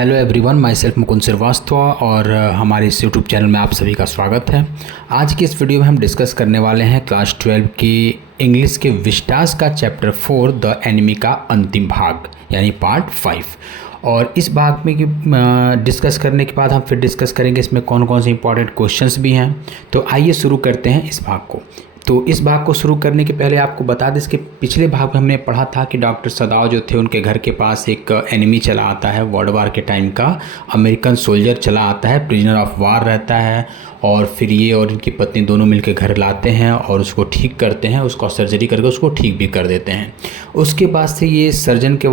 Hello everyone, myself Mukund Srivastava और हमारे इस यूट्यूब चैनल में आप सभी का स्वागत है। आज की इस वीडियो में हम डिस्कस करने वाले हैं क्लास 12 की इंग्लिश के विस्टास का चैप्टर 4 द एनिमी का अंतिम भाग यानी पार्ट 5। और इस भाग में डिस्कस करने के बाद हम फिर डिस्कस करेंगे इसमें कौन कौन से इंपॉर्टेंट क्वेश्चंस भी हैं। तो आइए शुरू करते हैं इस भाग को। तो इस भाग को शुरू करने के पहले आपको बता दें, इसके पिछले भाग में हमने पढ़ा था कि डॉक्टर सदाव जो थे उनके घर के पास एक एनिमी चला आता है, वर्ल्ड वार के टाइम का अमेरिकन सोल्जर चला आता है, प्रिजनर ऑफ वार रहता है। और फिर ये और इनकी पत्नी दोनों मिलकर घर लाते हैं और उसको ठीक करते हैं, उसको सर्जरी करके उसको ठीक भी कर देते हैं। उसके बाद से ये सर्जन के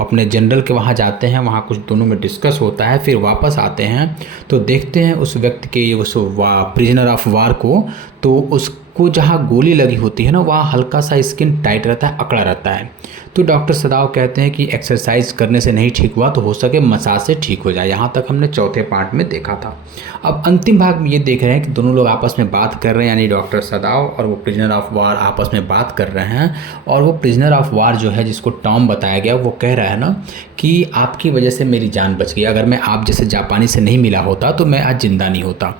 अपने जनरल के वहाँ जाते हैं, वहाँ कुछ दोनों में डिस्कस होता है। फिर वापस आते हैं तो देखते हैं उस व्यक्ति के उस प्रिजनर ऑफ वार को, तो उसको जहाँ गोली लगी होती है ना, वहाँ हल्का सा स्किन टाइट रहता है, अकड़ा रहता है। तो डॉक्टर सदाव कहते हैं कि एक्सरसाइज करने से नहीं ठीक हुआ तो हो सके मसाज से ठीक हो जाए। यहाँ तक हमने चौथे पार्ट में देखा था। अब अंतिम भाग में ये देख रहे हैं कि दोनों लोग आपस में बात कर रहे हैं, यानी डॉक्टर सदाव और वो प्रिजनर ऑफ वार आपस में बात कर रहे हैं। और वो प्रिजनर ऑफ वार जो है, जिसको टॉम बताया गया, वो कह रहा है ना कि आपकी वजह से मेरी जान बच गई, अगर मैं आप जैसे जापानी से नहीं मिला होता तो मैं आज ज़िंदा नहीं होता।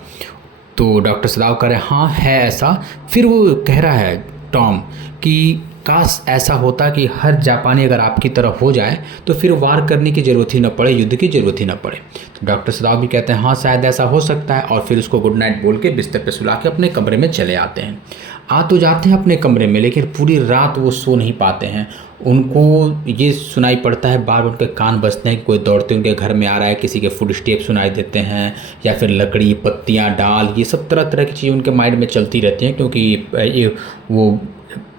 तो डॉक्टर सदाव कह रहे हैं हाँ है ऐसा। फिर वो कह रहा है टॉम कि काश ऐसा होता कि हर जापानी अगर आपकी तरह हो जाए तो फिर वार करने की ज़रूरत ही न पड़े, युद्ध की ज़रूरत ही न पड़े। तो डॉक्टर सदाव भी कहते हैं हाँ शायद ऐसा हो सकता है। और फिर उसको गुड नाइट बोल के बिस्तर पे सुला के अपने कमरे में चले आते हैं। आ तो जाते हैं अपने कमरे में, लेकिन पूरी रात वो सो नहीं पाते हैं। उनको ये सुनाई पड़ता है, बार बार उनके कान बजते हैं कि कोई दौड़ते उनके घर में आ रहा है, किसी के फुट स्टेप सुनाई देते हैं, या फिर लकड़ी, पत्तियाँ, डाल, ये सब तरह तरह की चीज़ें उनके माइंड में चलती रहती हैं। क्योंकि ये वो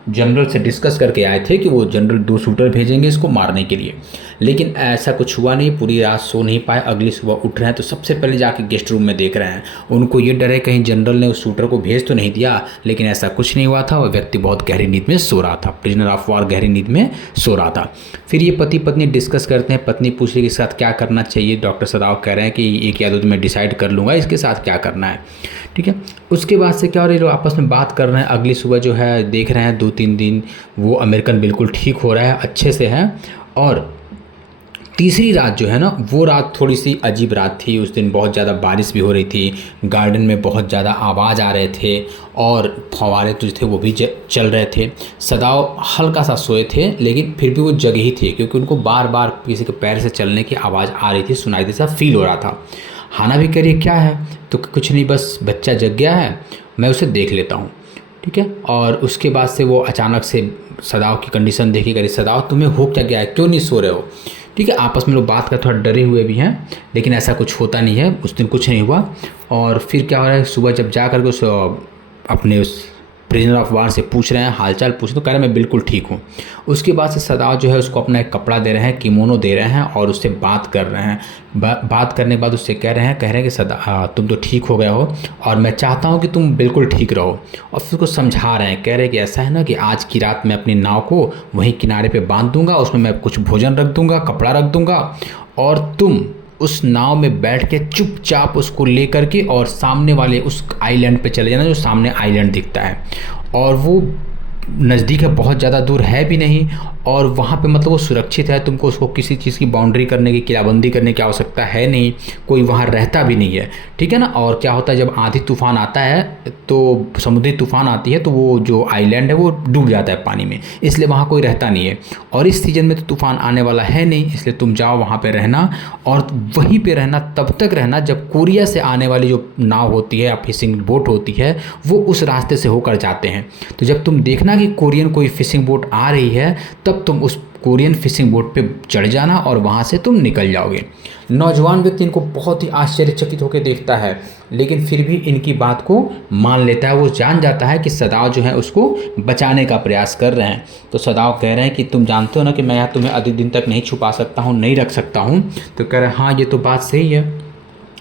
जनरल से डिस्कस करके आए थे कि वो जनरल 2 शूटर भेजेंगे इसको मारने के लिए, लेकिन ऐसा कुछ हुआ नहीं। पूरी रात सो नहीं पाए। अगली सुबह उठ रहे हैं तो सबसे पहले जाके गेस्ट रूम में देख रहे हैं। उनको ये डर है कहीं जनरल ने उस शूटर को भेज तो नहीं दिया, लेकिन ऐसा कुछ नहीं हुआ था। वह व्यक्ति बहुत गहरी नींद में सो रहा था, प्रिजनर ऑफ वार गहरी नींद में सो रहा था। फिर ये पति पत्नी डिस्कस करते हैं। पत्नी पूछ रही है इसके साथ क्या करना चाहिए। डॉक्टर सदाव कह रहे हैं कि 1 या 2 दिन में डिसाइड कर लूँगा इसके साथ क्या करना है, ठीक है। उसके बाद से क्या हो रहा है, लोग आपस में बात कर रहे हैं। अगली सुबह जो है देख रहे हैं 2-3 दिन वो अमेरिकन बिल्कुल ठीक हो रहा है, अच्छे से है। और तीसरी रात जो है ना, वो रात थोड़ी सी अजीब रात थी। उस दिन बहुत ज़्यादा बारिश भी हो रही थी, गार्डन में बहुत ज़्यादा आवाज़ आ रहे थे और फव्वारे जो थे वो भी चल रहे थे। सदाव हल्का सा सोए थे, लेकिन फिर भी वो जगे ही थे, क्योंकि उनको बार बार किसी के पैर से चलने की आवाज़ आ रही थी, सुनाई दे सा फील हो रहा था। हाना भी करिए क्या है, तो कुछ नहीं, बस बच्चा जग गया है, मैं उसे देख लेता हूँ, ठीक है। और उसके बाद से वो अचानक से सदाव की कंडीशन देखी, करी सदाव तुम्हें हो क्या गया है, क्यों नहीं सो रहे हो, ठीक है। आपस में लोग बात कर थोड़ा डरे हुए भी हैं, लेकिन ऐसा कुछ होता नहीं है। उस दिन कुछ नहीं हुआ। और फिर क्या हो रहा है, सुबह जब जा कर के उस अपने उस प्रिजनर ऑफ वार से पूछ रहे हैं, हालचाल पूछ, तो कह रहे हैं मैं बिल्कुल ठीक हूँ। उसके बाद से सदाव जो है उसको अपना एक कपड़ा दे रहे हैं, किमोनो दे रहे हैं, और उससे बात कर रहे हैं। बात करने के बाद उससे कह रहे हैं कि सदा तुम तो ठीक हो गया हो और मैं चाहता हूँ कि तुम बिल्कुल ठीक रहो। और फिर उसको समझा रहे हैं, कह रहे हैं कि ऐसा है ना कि आज की रात मैं अपनी नाव को वहीं किनारे पर बांध दूँगा, उसमें मैं कुछ भोजन रख दूँगा, कपड़ा रख दूँगा, और तुम उस नाव में बैठ के चुपचाप उसको लेकर के और सामने वाले उस आइलैंड पे चले जाना, जो सामने आइलैंड दिखता है। और वो नज़दीक है, बहुत ज़्यादा दूर है भी नहीं, और वहाँ पे मतलब वो सुरक्षित है। तुमको उसको किसी चीज़ की बाउंड्री करने की, किलाबंदी करने की आवश्यकता है नहीं, कोई वहाँ रहता भी नहीं है, ठीक है ना। और क्या होता है जब आंधी तूफान आता है, तो समुद्री तूफान आती है, तो वो जो आइलैंड है वो डूब जाता है पानी में, इसलिए वहाँ कोई रहता नहीं है। और इस सीज़न में तो तूफान आने वाला है नहीं, इसलिए तुम जाओ वहाँ पर रहना, और वहीं पर रहना, तब तक रहना जब कोरिया से आने वाली जो नाव होती है या फिशिंग बोट होती है वो उस रास्ते से होकर जाते हैं। तो जब तुम देखना कि कोरियन कोई फिशिंग बोट आ रही है, तब तुम उस कोरियन फिशिंग बोट पे चढ़ जाना और वहाँ से तुम निकल जाओगे। नौजवान व्यक्ति इनको बहुत ही आश्चर्यचकित होकर देखता है, लेकिन फिर भी इनकी बात को मान लेता है। वो जान जाता है कि सदाव जो है उसको बचाने का प्रयास कर रहे हैं। तो सदाव कह रहे हैं कि तुम जानते हो ना कि मैं यहाँ तुम्हें अधिक दिन तक नहीं छुपा सकता हूँ, नहीं रख सकता हूँ। तो कह रहे हैं हाँ ये तो बात सही है।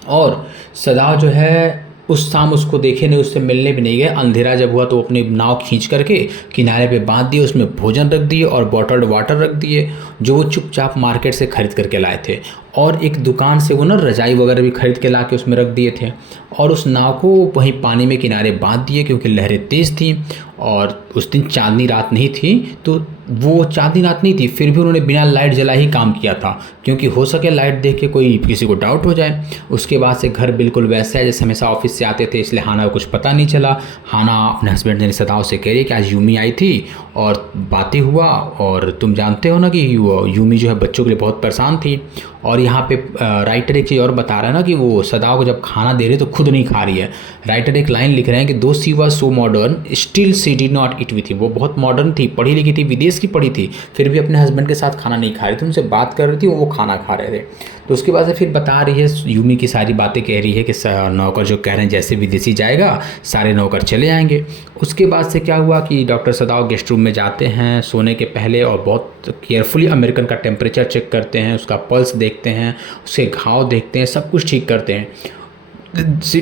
और सदाव जो है उस शाम उसको देखे नहीं, उससे मिलने भी नहीं गए। अंधेरा जब हुआ तो अपनी नाव खींच करके किनारे पे बांध दिए, उसमें भोजन रख दिए और बॉटल्ड वाटर रख दिए, जो वो चुपचाप मार्केट से खरीद करके लाए थे। और एक दुकान से वो ना रजाई वगैरह भी खरीद के ला के उसमें रख दिए थे, और उस नाव को वहीं पानी में किनारे बांध दिए, क्योंकि लहरें तेज़ थी और उस दिन चांदनी रात नहीं थी, तो वो चांदनी रात नहीं थी, फिर भी उन्होंने बिना लाइट जलाए ही काम किया था, क्योंकि हो सके लाइट देख के कोई किसी को डाउट हो जाए। उसके बाद से घर बिल्कुल वैसा है जैसे हमेशा ऑफिस से आते थे, इसलिए हाना को कुछ पता नहीं चला। हाना अपने हस्बैंड ने सदाओ से कह रही कि आज यूमी आई थी और बातें हुआ, और तुम जानते हो ना कि यूमी जो है बच्चों के लिए बहुत परेशान थी। और यहाँ पे राइटर एक चीज़ और बता रहा है ना कि वो सदाओ को जब खाना दे रही है तो खुद नहीं खा रही है। राइटर एक लाइन लिख रहे हैं कि though she was so modern still she did not it with him. वो बहुत मॉडर्न थी, पढ़ी लिखी थी, विदेश की पढ़ी थी, फिर भी अपने हस्बैंड के साथ खाना नहीं खा रही थी, उनसे बात कर रही थी, वो खाना खा रहे थे। तो उसके बाद से फिर बता रही है, यूमी की सारी बातें कह रही है कि नौकर जो कह रहे हैं जैसे विदेशी जाएगा सारे नौकर चले आएंगे। उसके बाद से क्या हुआ कि डॉक्टर सदाओ गेस्ट रूम में जाते हैं सोने के पहले, और बहुत केयरफुली अमेरिकन का टेम्परेचर चेक करते हैं, उसका पल्स देखते हैं, उसके घाव देखते हैं, सब कुछ ठीक करते हैं,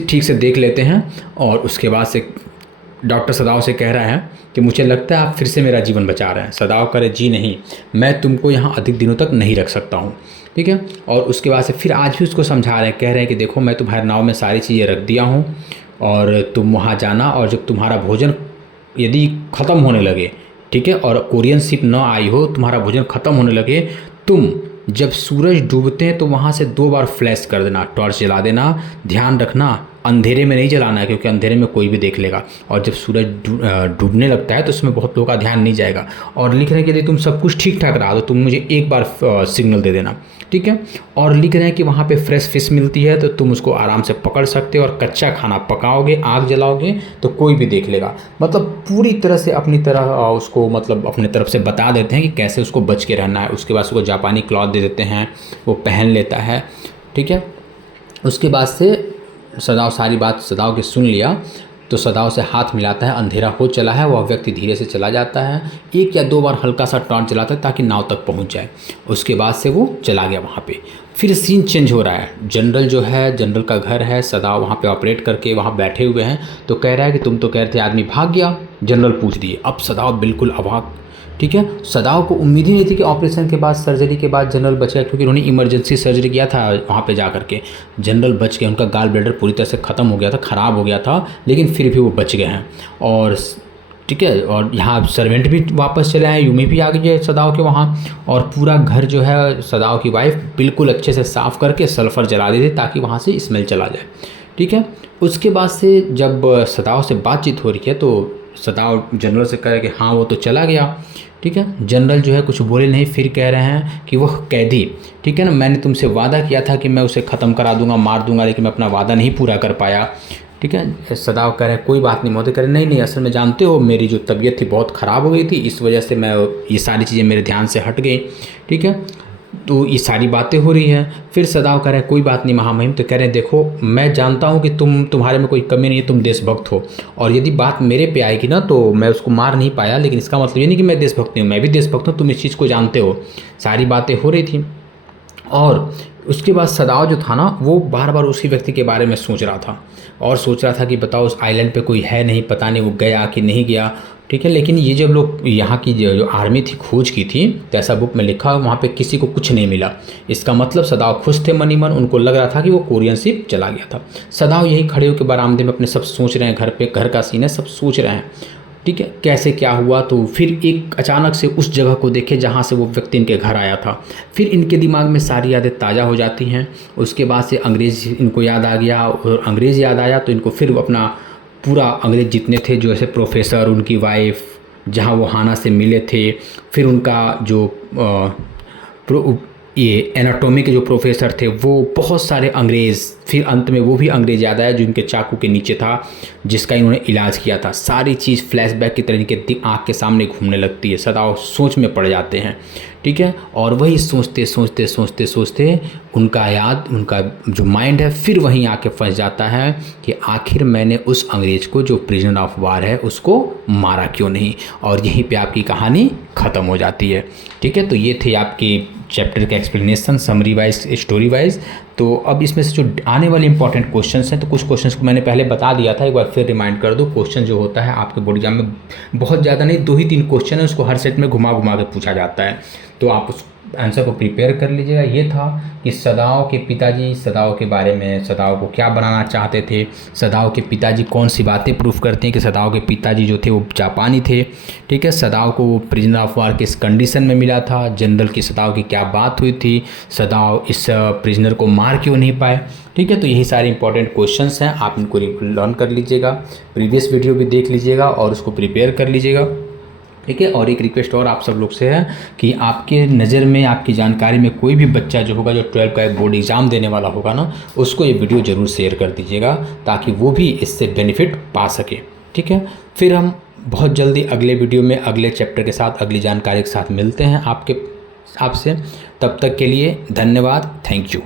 ठीक से देख लेते हैं। और उसके बाद से डॉक्टर सदाओ से कह रहा है कि मुझे लगता है आप फिर से मेरा जीवन बचा रहे हैं। सदाओ करे जी नहीं, मैं तुमको यहाँ अधिक दिनों तक नहीं रख सकता हूँ, ठीक है। और उसके बाद से फिर आज भी उसको समझा रहे हैं, कह रहे हैं कि देखो मैं तुम्हारे नाव में सारी चीज़ें रख दिया हूँ, और तुम वहाँ जाना, और जब तुम्हारा भोजन यदि ख़त्म होने लगे, ठीक है, और कोरियन शिप न आई हो, तुम्हारा भोजन ख़त्म होने लगे, तुम जब सूरज डूबते हैं तो वहाँ से 2 बार फ्लैश कर देना, टॉर्च जला देना। ध्यान रखना अंधेरे में नहीं जलाना है, क्योंकि अंधेरे में कोई भी देख लेगा, और जब सूरज डूबने लगता है तो उसमें बहुत लोगों का ध्यान नहीं जाएगा। और लिख रहे हैं कि यदि तुम सब कुछ ठीक ठाक रहा तो तुम मुझे एक बार सिग्नल दे देना, ठीक है। और लिख रहे हैं कि वहाँ पे फ्रेश फिश मिलती है तो तुम उसको आराम से पकड़ सकते हो, और कच्चा खाना पकाओगे, आग जलाओगे तो कोई भी देख लेगा। मतलब पूरी तरह से अपनी तरह उसको मतलब अपने तरफ से बता देते हैं कि कैसे उसको बच के रहना है। उसके बाद उसको जापानी क्लॉथ दे देते हैं, वो पहन लेता है, ठीक है। उसके बाद से सदाओ सारी बात सदाओ की सुन लिया, तो सदाओ से हाथ मिलाता है, अंधेरा हो चला है, वह व्यक्ति धीरे से चला जाता है, 1 या 2 बार हल्का सा टॉर्च जलाता है ताकि नाव तक पहुंच जाए। उसके बाद से वो चला गया वहाँ पे। फिर सीन चेंज हो रहा है, जनरल जो है, जनरल का घर है, सदाओ वहाँ पे ऑपरेट करके वहाँ बैठे हुए हैं, तो कह रहा है कि तुम तो कह रहे थे आदमी भाग गया, जनरल पूछ दिए। अब सदाओ बिल्कुल अवाक, ठीक है। सदाओ को उम्मीद ही नहीं थी कि ऑपरेशन के बाद, सर्जरी के बाद जनरल बच गया, क्योंकि उन्होंने इमरजेंसी सर्जरी किया था वहाँ पे जा करके। जनरल बच गए, उनका गाल ब्लैडर पूरी तरह से ख़त्म हो गया था, ख़राब हो गया था, लेकिन फिर भी वो बच गए हैं। और ठीक है, और यहाँ सर्वेंट भी वापस चले आए, यूमी भी आ गई है सदाओ के वहाँ, और पूरा घर जो है सदाओ की वाइफ बिल्कुल अच्छे से साफ़ करके सल्फ़र जला दी थी ताकि वहाँ से स्मेल चला जाए, ठीक है। उसके बाद से जब सदाओ से बातचीत हो रही है तो सदाओ जनरल से कह रहे कि हाँ वो तो चला गया, ठीक है। जनरल जो है कुछ बोले नहीं, फिर कह रहे हैं कि वह कैदी, ठीक है ना, मैंने तुमसे वादा किया था कि मैं उसे ख़त्म करा दूंगा, मार दूंगा, लेकिन मैं अपना वादा नहीं पूरा कर पाया, ठीक है। सदाओ कह रहे हैं कोई बात नहीं महोदय। कह रहे नहीं, असल में जानते हो मेरी जो तबीयत थी बहुत ख़राब हो गई थी, इस वजह से मैं ये सारी चीज़ें मेरे ध्यान से हट गई, ठीक है। तो ये सारी बातें हो रही हैं। फिर सदाओ कह रहे हैं कोई बात नहीं महामहिम। तो कह रहे हैं देखो मैं जानता हूँ कि तुम्हारे में कोई कमी नहीं है, तुम देशभक्त हो, और यदि बात मेरे पे आएगी ना तो मैं उसको मार नहीं पाया, लेकिन इसका मतलब ये नहीं कि मैं देशभक्त नहीं हूँ, मैं भी देशभक्त हूँ, तुम इस चीज़ को जानते हो। सारी बातें हो रही थी। और उसके बाद सदाओ जो था ना वो बार बार उसी व्यक्ति के बारे में सोच रहा था, और सोच रहा था कि बताओ उस आइलैंड पे कोई है नहीं, पता नहीं वो गया कि नहीं गया, ठीक है। लेकिन ये जब लोग यहाँ की जो आर्मी थी खोज की थी, तो ऐसा बुक में लिखा वहाँ पे किसी को कुछ नहीं मिला। इसका मतलब सदाओ खुश थे मनी मन, उनको लग रहा था कि वो कोरियन शिप चला गया था। सदाओ यही खड़े होकर बरामदे में अपने सब सोच रहे हैं, घर पे घर का सीन है, सब सोच रहे हैं, ठीक है, कैसे क्या हुआ। तो फिर एक अचानक से उस जगह को देखे जहाँ से वो व्यक्ति इनके घर आया था। फिर इनके दिमाग में सारी यादें ताज़ा हो जाती हैं। उसके बाद से अंग्रेज़ इनको याद आ गया, और अंग्रेज़ याद आया तो इनको फिर अपना पूरा अंग्रेज़ जितने थे, जो ऐसे प्रोफेसर, उनकी वाइफ, जहाँ वो हाना से मिले थे, फिर उनका जो ये एनाटॉमी के जो प्रोफेसर थे वो, बहुत सारे अंग्रेज़, फिर अंत में वो भी अंग्रेज़ याद आया जो इनके चाकू के नीचे था, जिसका इन्होंने इलाज किया था। सारी चीज़ फ्लैशबैक की तरह इनके आँख के सामने घूमने लगती है। सदाओ सोच में पड़ जाते हैं, ठीक है। और वही सोचते सोचते सोचते सोचते उनका जो माइंड है फिर वहीं आके फंस जाता है कि आखिर मैंने उस अंग्रेज़ को जो प्रिजनर ऑफ वार है उसको मारा क्यों नहीं। और यहीं पे आपकी कहानी ख़त्म हो जाती है, ठीक है। तो ये थे आपकी चैप्टर का explanation, summary wise, story wise. तो अब इसमें से जो आने वाले इंपॉर्टेंट क्वेश्चंस हैं, तो कुछ क्वेश्चंस को मैंने पहले बता दिया था, एक बार फिर रिमाइंड कर दो। क्वेश्चन जो होता है आपके बोर्ड एग्जाम में बहुत ज़्यादा नहीं, 2 ही 3 क्वेश्चन है, उसको हर सेट में घुमा घुमा के पूछा जाता है। तो आप आंसर को प्रिपेयर कर लीजिएगा। ये था कि सदाओं के पिताजी सदाओं के बारे में, सदाओं को क्या बनाना चाहते थे, सदाओं के पिताजी कौन सी बातें प्रूफ करते हैं कि सदाओं के पिताजी जो थे वो जापानी थे। ठीक है, सदाओं को वो प्रिजनर ऑफ वार किस कंडीशन में मिला था, जनरल की सदाओं की क्या बात हुई थी, सदाओं इस प्रिजनर को मार क्यों नहीं पाए। ठीक है, तो यही सारे इंपॉर्टेंट क्वेश्चंस हैं, आप इनको लर्न कर लीजिएगा, प्रीवियस वीडियो भी देख लीजिएगा और उसको प्रिपेयर कर लीजिएगा। ठीक है, और एक रिक्वेस्ट और आप सब लोग से है कि आपके नज़र में, आपकी जानकारी में कोई भी बच्चा जो होगा, जो 12 का बोर्ड एग्ज़ाम देने वाला होगा ना, उसको ये वीडियो ज़रूर शेयर कर दीजिएगा ताकि वो भी इससे बेनिफिट पा सके। ठीक है, फिर हम बहुत जल्दी अगले वीडियो में अगले चैप्टर के साथ, अगली जानकारी के साथ मिलते हैं आपसे। तब तक के लिए धन्यवाद, थैंक यू।